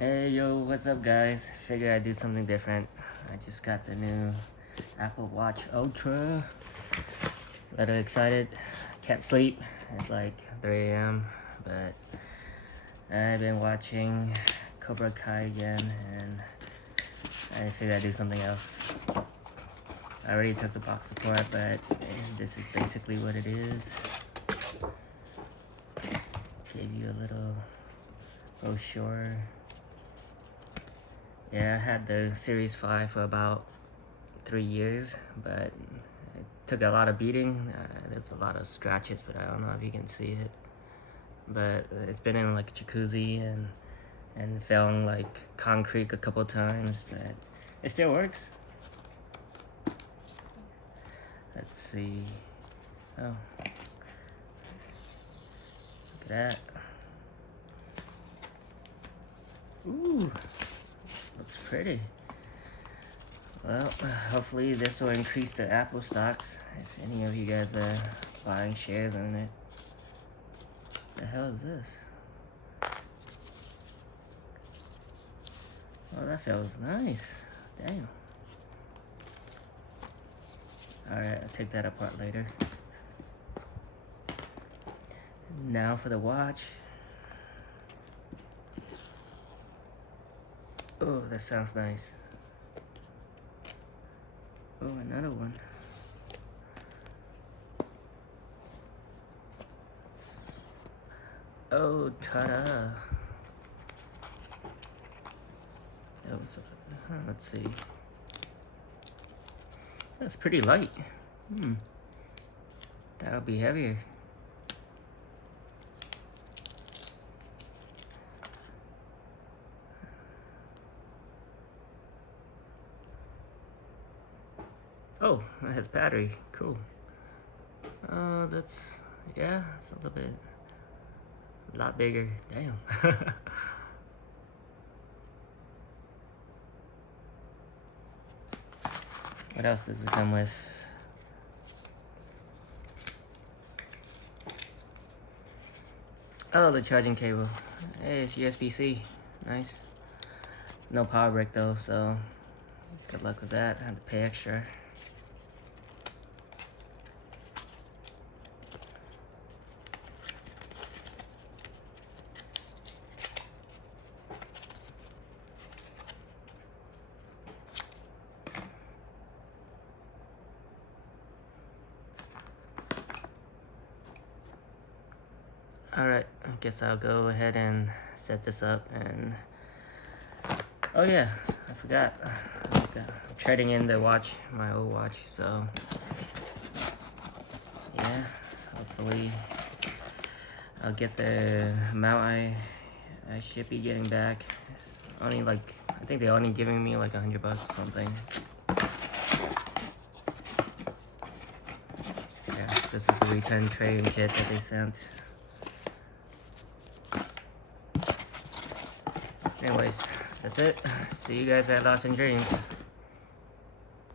Hey yo, what's up guys? Figure I'd do something different. I just got the new Apple Watch Ultra. A little excited. Can't sleep. It's like 3 a.m. But I've been watching Cobra Kai again and I figured I'd do something else. I already took the box apart, but this is basically what it is. Gave you a little brochure. Yeah, I had the Series 5 for about 3 years, but it took a lot of beating. There's a lot of scratches, but I don't know if you can see it. But it's been in like a jacuzzi and fell on like concrete a couple times, but it still works. Let's see. Oh, look at that. Ooh. Looks pretty. Well, hopefully this will increase the Apple stocks if any of you guys are buying shares in it. What the hell is this? Oh, that feels nice. Damn. Alright, I'll take that apart later. Now for the watch. Oh, that sounds nice. Oh, another one. Oh, ta-da. Oh, let's see. That's pretty light. That'll be heavier. Oh, it has battery. Cool. That's, yeah, it's a lot bigger. Damn. What else does it come with? Oh, the charging cable. Hey, it's USB-C. Nice. No power brick though, so good luck with that. I had to pay extra. Alright, I guess I'll go ahead and set this up and... Oh yeah, I forgot. I'm trading in the watch, my old watch, so... Yeah, hopefully I'll get the amount I should be getting back. It's only like, I think they're only giving me like $100 or something. Yeah, this is the return trading kit that they sent. Anyways, that's it. See you guys at Lost in Dreams.